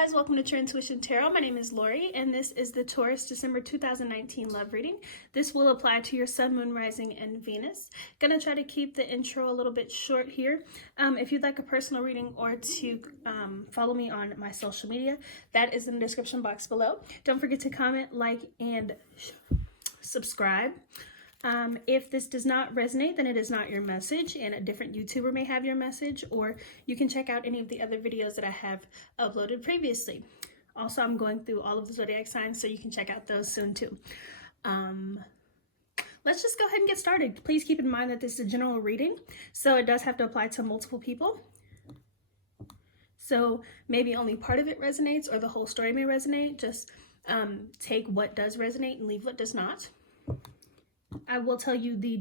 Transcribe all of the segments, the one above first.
guys, welcome to True Intuition Tarot. My name is Lori, and this is the Taurus December 2019 love reading. This will apply to your Sun, Moon, Rising, and Venus. Gonna try to keep the intro a little bit short here. If you'd like a personal reading or to follow me on my social media, that is in the description box below. Don't forget to comment, like, and subscribe. If this does not resonate, then it is not your message, and a different YouTuber may have your message, or you can check out any of the other videos that I have uploaded previously. Also, I'm going through all of the zodiac signs, so you can check out those soon too. Let's just go ahead and get started. Please keep in mind that this is a general reading, so it does have to apply to multiple people. So maybe only part of it resonates, or the whole story may resonate. Just take what does resonate and leave what does not. I will tell you the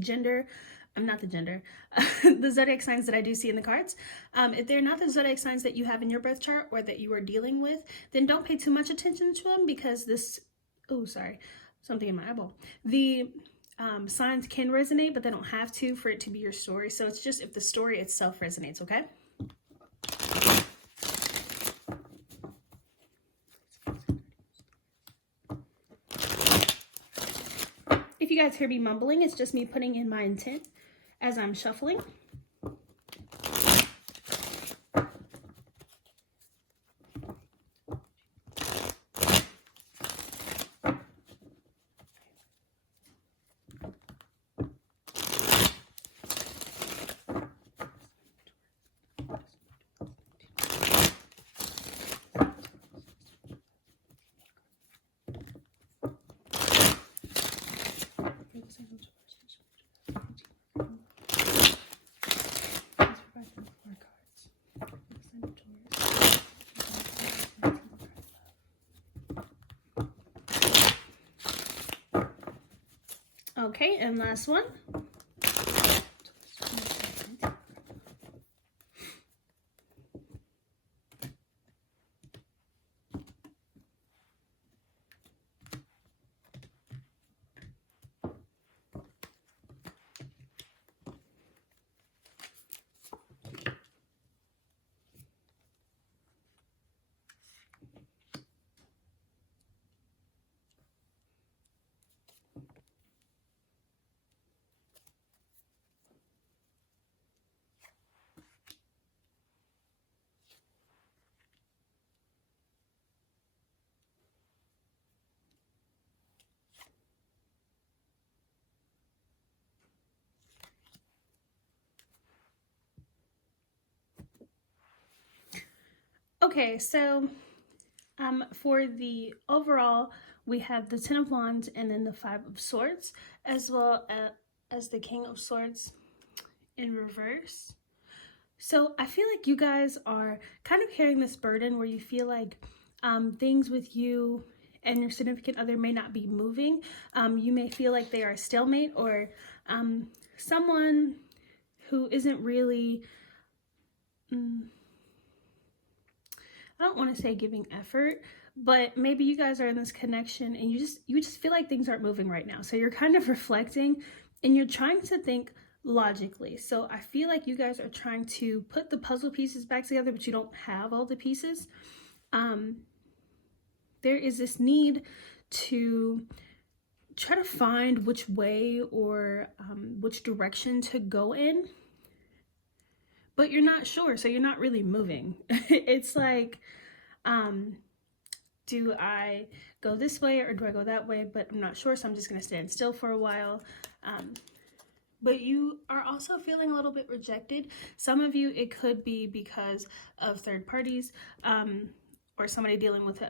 zodiac signs that I do see in the cards. If they're not the zodiac signs that you have in your birth chart or that you are dealing with, then don't pay too much attention to them, because something in my eyeball. The signs can resonate, but they don't have to for it to be your story. So it's just if the story itself resonates, okay? If you guys hear me mumbling, it's just me putting in my intent as I'm shuffling. Okay, and last one. Okay, so for the overall, we have the Ten of Wands and then the Five of Swords, as well as the King of Swords in reverse. So I feel like you guys are kind of carrying this burden where you feel like things with you and your significant other may not be moving. You may feel like they are a stalemate, or someone who isn't really... I don't want to say giving effort, but maybe you guys are in this connection and you just feel like things aren't moving right now. So you're kind of reflecting and you're trying to think logically. So I feel like you guys are trying to put the puzzle pieces back together, but you don't have all the pieces. There is this need to try to find which way or which direction to go in, but you're not sure, so you're not really moving. It's like, do I go this way or do I go that way? But I'm not sure, so I'm just gonna stand still for a while. But you are also feeling a little bit rejected. Some of you, it could be because of third parties, or somebody dealing with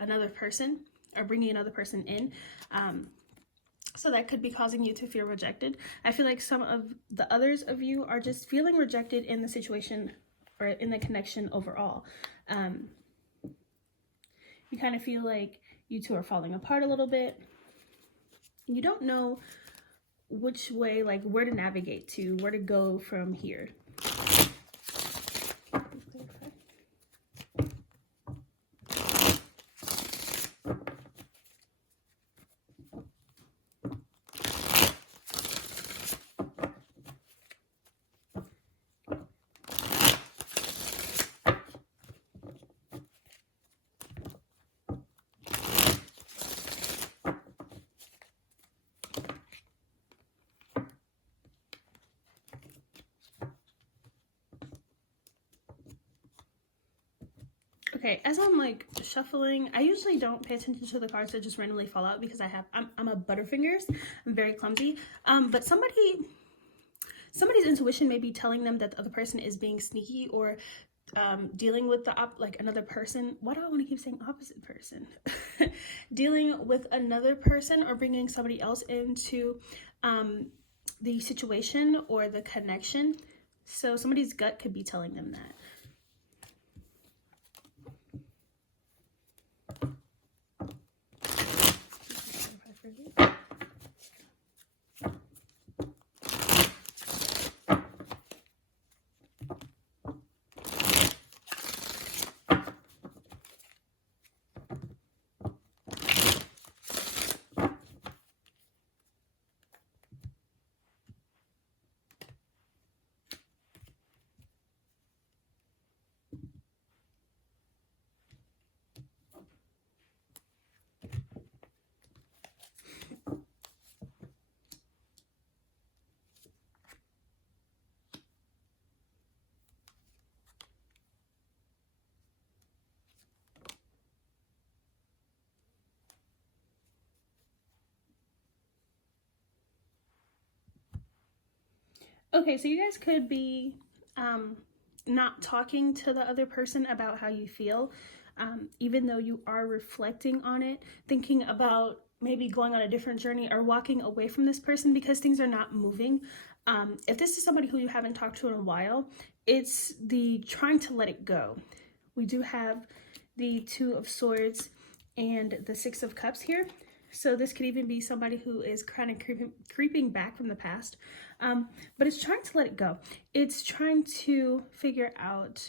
another person, or bringing another person in. So that could be causing you to feel rejected. I feel like some of the others of you are just feeling rejected in the situation or in the connection overall. You kind of feel like you two are falling apart a little bit. You don't know which way, like where to navigate to, where to go from here. Okay, as I'm like shuffling, I usually don't pay attention to the cards that just randomly fall out because I'm a butterfingers. I'm very clumsy. But somebody's intuition may be telling them that the other person is being sneaky, or dealing with like another person. Why do I want to keep saying opposite person? Dealing with another person or bringing somebody else into the situation or the connection. So somebody's gut could be telling them that. Okay, so you guys could be not talking to the other person about how you feel, even though you are reflecting on it, thinking about maybe going on a different journey or walking away from this person because things are not moving. If this is somebody who you haven't talked to in a while, it's the trying to let it go. We do have the Two of Swords and the Six of Cups here. So this could even be somebody who is kind of creeping back from the past, but it's trying to let it go. It's trying to figure out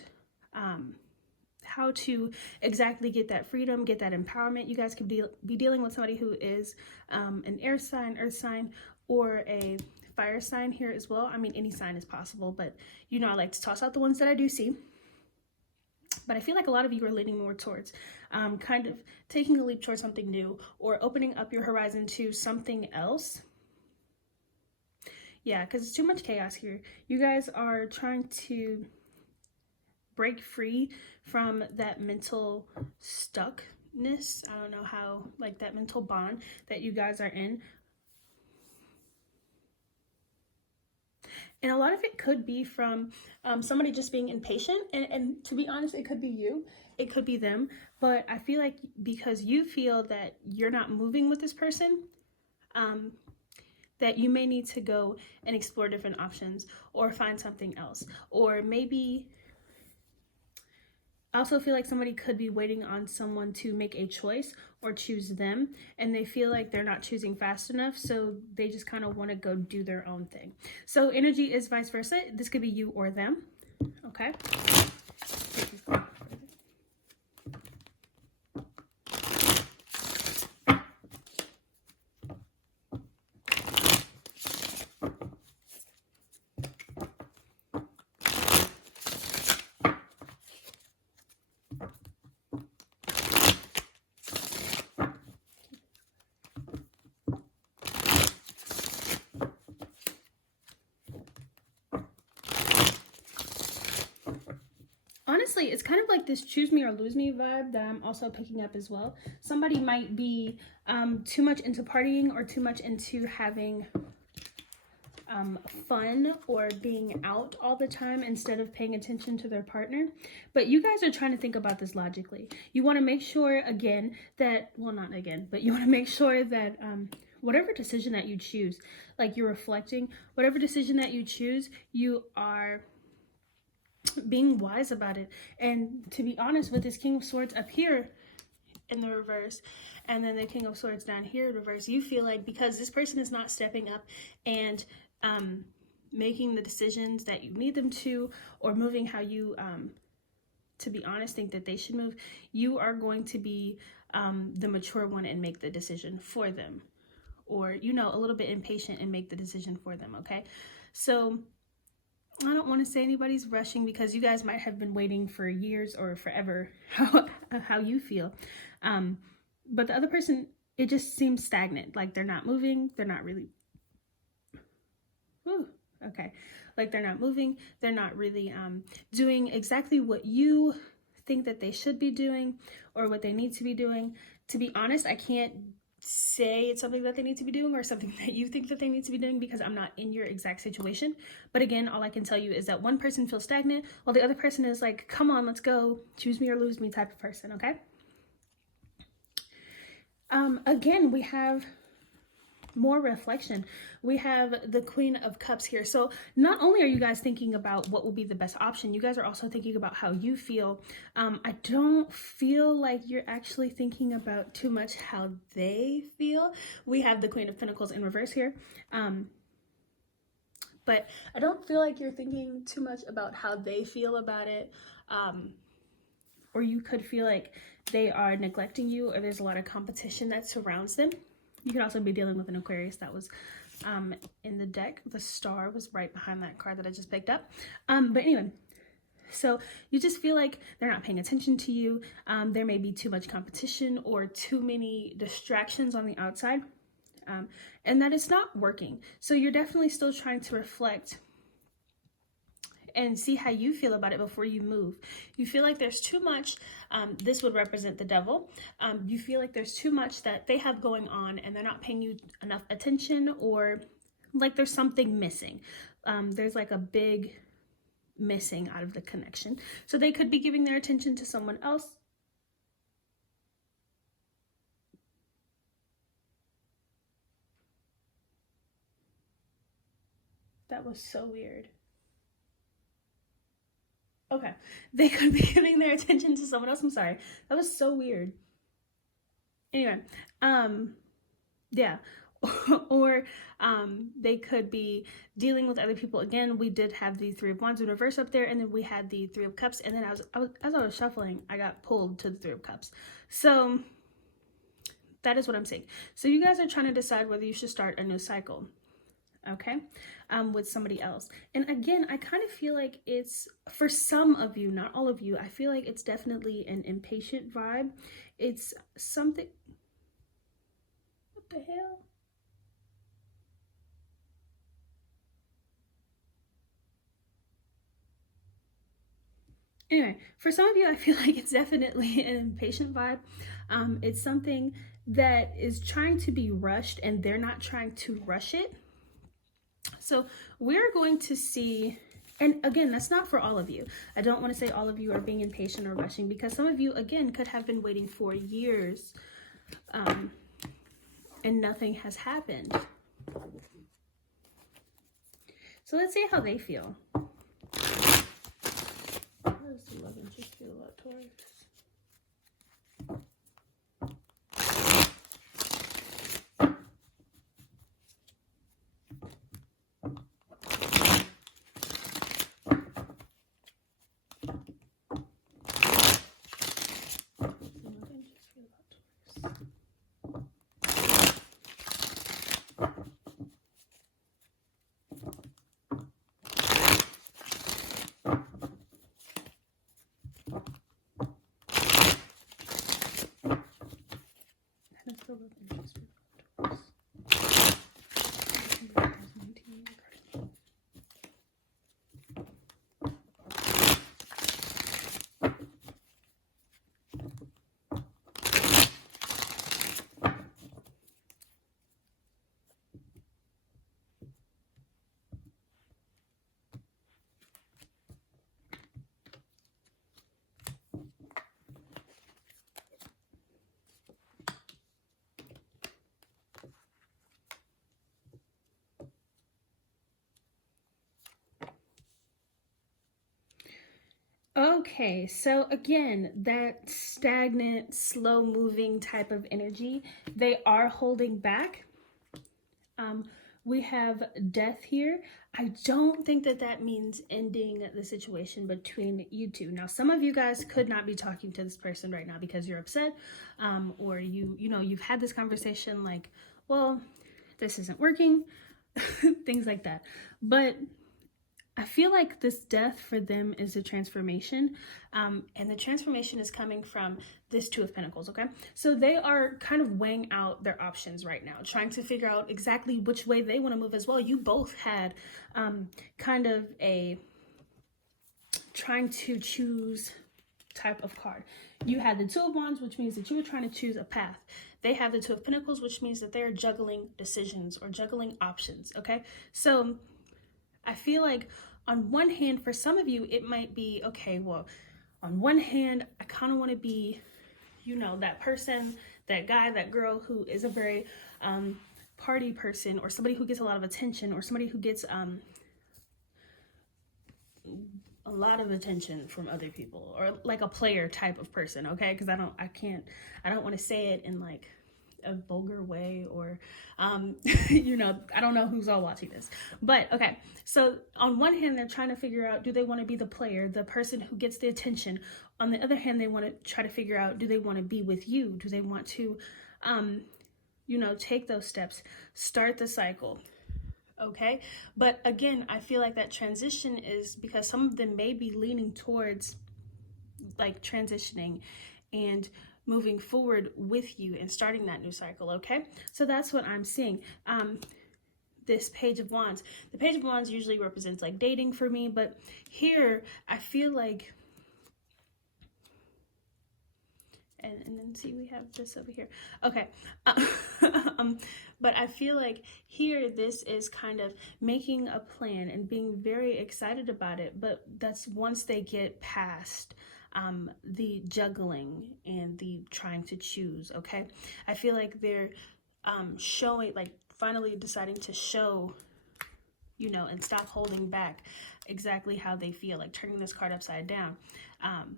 how to exactly get that freedom, get that empowerment. You guys could be dealing with somebody who is an air sign, earth sign, or a fire sign here as well. I mean, any sign is possible, but you know I like to toss out the ones that I do see. But I feel like a lot of you are leaning more towards kind of taking a leap towards something new or opening up your horizon to something else. Yeah, because it's too much chaos here. You guys are trying to break free from that mental stuckness. I don't know how, like that mental bond that you guys are in. And a lot of it could be from somebody just being impatient. And to be honest, it could be you. It could be them. But I feel like because you feel that you're not moving with this person, that you may need to go and explore different options or find something else. Or maybe I also feel like somebody could be waiting on someone to make a choice or choose them, and they feel like they're not choosing fast enough, so they just kind of want to go do their own thing. So energy is vice versa. This could be you or them. Okay. Honestly, it's kind of like this choose me or lose me vibe that I'm also picking up as well. Somebody might be too much into partying or too much into having fun or being out all the time instead of paying attention to their partner. But you guys are trying to think about this logically. You want to make sure again that, well, not again, but you want to make sure that whatever decision that you choose, like you're reflecting, whatever decision that you choose, you are being wise about it. And to be honest, with this King of Swords up here in the reverse and then the King of Swords down here in reverse, you feel like because this person is not stepping up and making the decisions that you need them to, or moving how you to be honest think that they should move, you are going to be the mature one and make the decision for them, or you know, a little bit impatient and make the decision for them. Okay, so I don't want to say anybody's rushing because you guys might have been waiting for years or forever, how you feel. But the other person, it just seems stagnant. Like they're not moving. They're not really, okay. Like they're not moving. They're not really doing exactly what you think that they should be doing or what they need to be doing. To be honest, I can't say it's something that they need to be doing or something that you think that they need to be doing because I'm not in your exact situation. But again, all I can tell you is that one person feels stagnant while the other person is like, come on, let's go, choose me or lose me type of person, okay? Again, we have more reflection. We have the Queen of Cups here. So not only are you guys thinking about what will be the best option, you guys are also thinking about how you feel. I don't feel like you're actually thinking about too much how they feel. We have the Queen of Pentacles in reverse here. But I don't feel like you're thinking too much about how they feel about it. Or you could feel like they are neglecting you or there's a lot of competition that surrounds them. You could also be dealing with an Aquarius that was in the deck. The star was right behind that card that I just picked up. But anyway, so you just feel like they're not paying attention to you. There may be too much competition or too many distractions on the outside. And that it's not working. So you're definitely still trying to reflect and see how you feel about it before you move. You feel like there's too much, this would represent the devil. You feel like there's too much that they have going on and they're not paying you enough attention, or like there's something missing. There's like a big missing out of the connection. So they could be giving their attention to someone else. That was so weird. Okay, they could be giving their attention to someone else. I'm sorry. That was so weird. Anyway, yeah. Or they could be dealing with other people. Again, we did have the Three of Wands in reverse up there, and then we had the Three of Cups, and then as I was shuffling, I got pulled to the Three of Cups. So that is what I'm saying. So you guys are trying to decide whether you should start a new cycle, okay, with somebody else. And again, I kind of feel like it's, for some of you, not all of you, I feel like it's definitely an impatient vibe. It's something, what the hell? Anyway, for some of you, I feel like it's definitely an impatient vibe. It's something that is trying to be rushed and they're not trying to rush it. So we're going to see, and again, that's not for all of you. I don't want to say all of you are being impatient or rushing, because some of you, again, could have been waiting for years and nothing has happened. So let's see how they feel. How does the love interest feel about Taurus? Okay, so again, that stagnant, slow-moving type of energy, they are holding back. We have death here. I don't think that that means ending the situation between you two. Now, some of you guys could not be talking to this person right now because you're upset, or you've had this conversation like, well, this isn't working, things like that. But I feel like this death for them is a transformation, and the transformation is coming from this Two of Pentacles, okay? So they are kind of weighing out their options right now, trying to figure out exactly which way they want to move as well. You both had kind of a trying to choose type of card. You had the Two of Wands, which means that you were trying to choose a path. They have the Two of Pentacles, which means that they're juggling decisions or juggling options, okay? So I feel like on one hand, for some of you, it might be, okay, well, on one hand, I kind of want to be, you know, that person, that guy, that girl who is a very party person, or somebody who gets a lot of attention, or somebody who gets a lot of attention from other people, or like a player type of person, okay? Because I don't want to say it in like a vulgar way, or you know, I don't know who's all watching this, but okay. So on one hand, they're trying to figure out, do they want to be the player, the person who gets the attention? On the other hand, they want to try to figure out, do they want to be with you? Do they want to you know, take those steps, start the cycle? Okay, but again, I feel like that transition is because some of them may be leaning towards like transitioning and moving forward with you and starting that new cycle. Okay, so that's what I'm seeing. This Page of Wands, the Page of Wands usually represents like dating for me, but here I feel like, and then see, we have this over here. Okay. But I feel like here, this is kind of making a plan and being very excited about it. But that's once they get past the juggling and the trying to choose. Okay. I feel like they're showing, like finally deciding to show, you know, and stop holding back exactly how they feel, like turning this card upside down.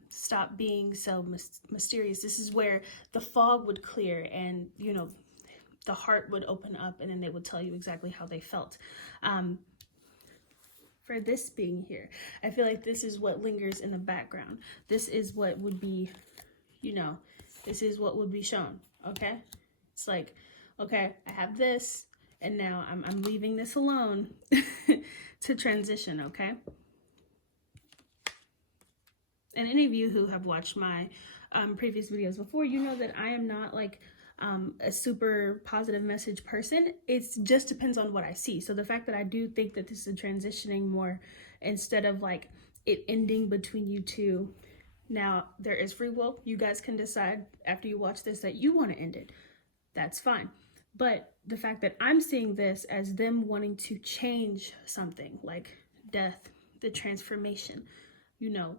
Stop being so mysterious. This is where the fog would clear and, you know, the heart would open up, and then they would tell you exactly how they felt. For this being here, I feel like this is what lingers in the background. This is what would be, you know, this is what would be shown. Okay. It's like, okay, I have this, and now I'm leaving this alone to transition, okay? And any of you who have watched my previous videos before, you know that I am not like a super positive message person. It just depends on what I see. So the fact that I do think that this is transitioning more instead of like it ending between you two. Now, there is free will. You guys can decide after you watch this that you want to end it. That's fine. But the fact that I'm seeing this as them wanting to change something, like death, the transformation, you know,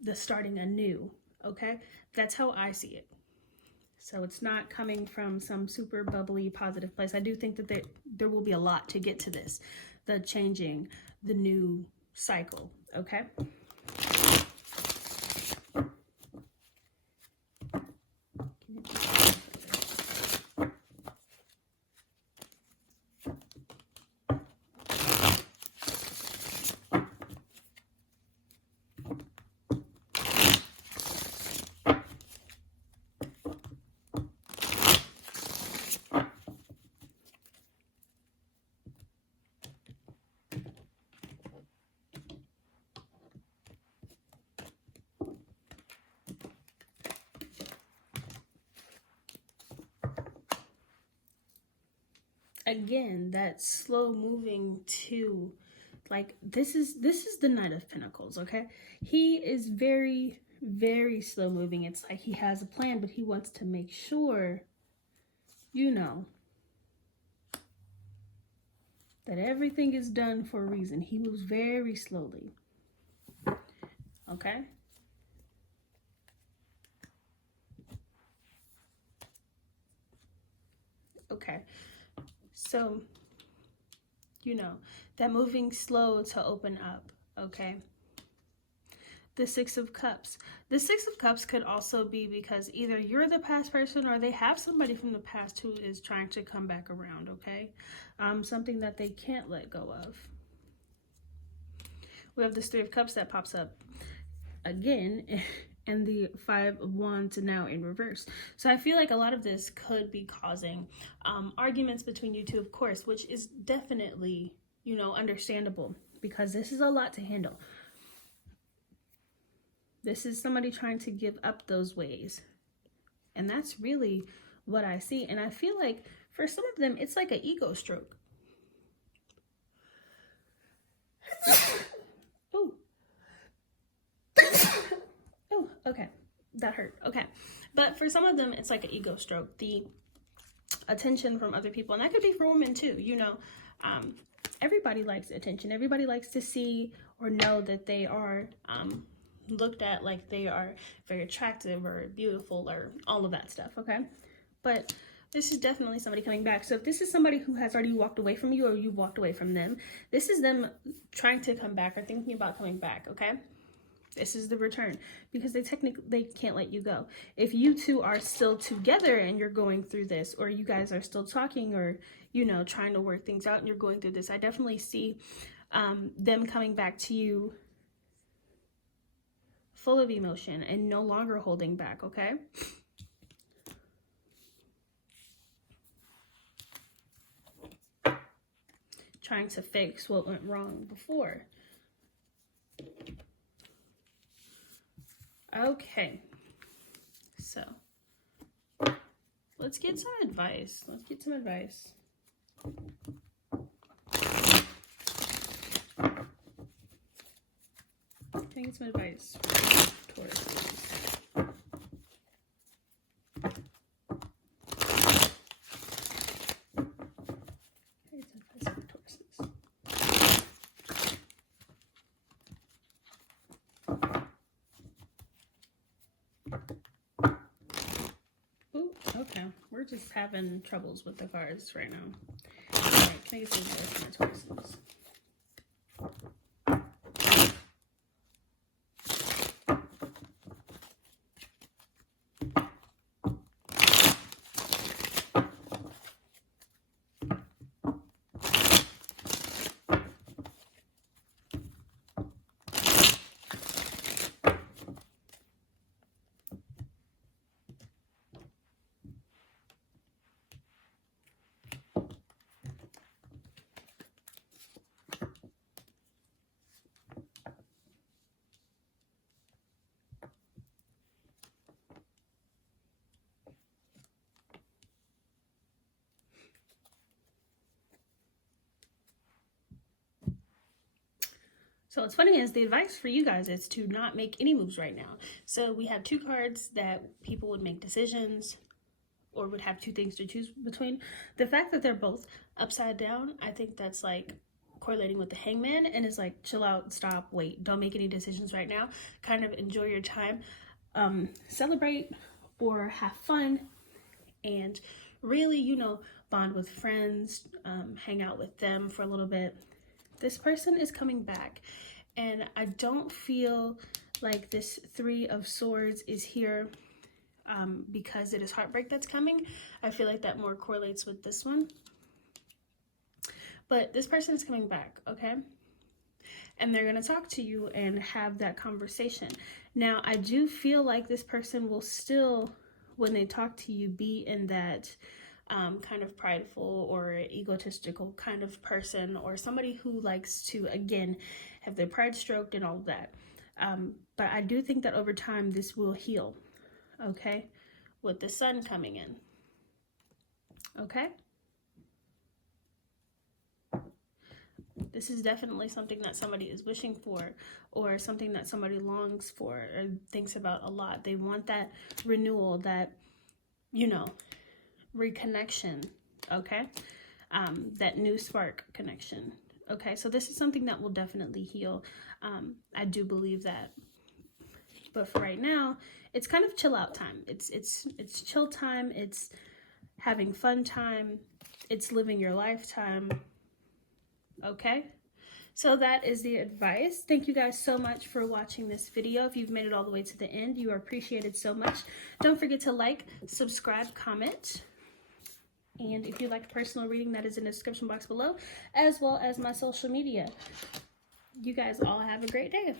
the starting anew, okay? That's how I see it. So it's not coming from some super bubbly, positive place. I do think that there will be a lot to get to this, the changing, the new cycle, okay? Again, that slow moving to, like, this is the Knight of Pentacles, okay? He is very, very slow moving. It's like he has a plan, but he wants to make sure, you know, that everything is done for a reason. He moves very slowly, okay? Okay. So, you know, that moving slow to open up, okay? The Six of Cups. The Six of Cups could also be because either you're the past person or they have somebody from the past who is trying to come back around, okay? Something that they can't let go of. We have this Three of Cups that pops up again, and the Five of Wands now in reverse. So I feel like a lot of this could be causing arguments between you two, of course, which is definitely, you know, understandable because this is a lot to handle. This is somebody trying to give up those ways. And that's really what I see. And I feel like for some of them, it's like an ego stroke. Oh, Okay, that hurt. Okay, but for some of them, it's like an ego stroke. The attention from other people, and that could be for women too. You know, everybody likes attention. Everybody likes to see or know that they are looked at like they are very attractive or beautiful or all of that stuff. Okay, but this is definitely somebody coming back. So if this is somebody who has already walked away from you, or you've walked away from them, this is them trying to come back or thinking about coming back. Okay, this is the return, because they can't let you go. If you two are still together and you're going through this, or you guys are still talking, or, you know, trying to work things out and you're going through this, I definitely see them coming back to you full of emotion and no longer holding back. Okay, trying to fix what went wrong before. Okay, so let's get some advice. Let's get some advice. Can I get some advice, Taurus? Okay, we're just having troubles with the cards right now. All right, can I get some advice for my Tauruses? So what's funny is the advice for you guys is to not make any moves right now. So we have two cards that people would make decisions or would have two things to choose between. The fact that they're both upside down, I think that's like correlating with the Hangman, and it's like, chill out, stop, wait, don't make any decisions right now. Kind of enjoy your time, celebrate or have fun, and really, you know, bond with friends, hang out with them for a little bit. This person is coming back, and I don't feel like this Three of Swords is here because it is heartbreak that's coming. I feel like that more correlates with this one. But this person is coming back, okay? And they're going to talk to you and have that conversation. Now, I do feel like this person will still, when they talk to you, be in that kind of prideful or egotistical kind of person, or somebody who likes to, again, have their pride stroked and all of that. But I do think that over time this will heal, okay, with the sun coming in, okay? This is definitely something that somebody is wishing for, or something that somebody longs for or thinks about a lot. They want that renewal, that, you know, reconnection, okay? That new spark connection, okay? So this is something that will definitely heal. I do believe that. But for right now, it's kind of chill out time. It's chill time. It's having fun time. It's living your lifetime, okay? So that is the advice. Thank you guys so much for watching this video. If you've made it all the way to the end, you are appreciated so much. Don't forget to like, subscribe, comment. And if you'd like a personal reading, that is in the description box below, as well as my social media. You guys all have a great day.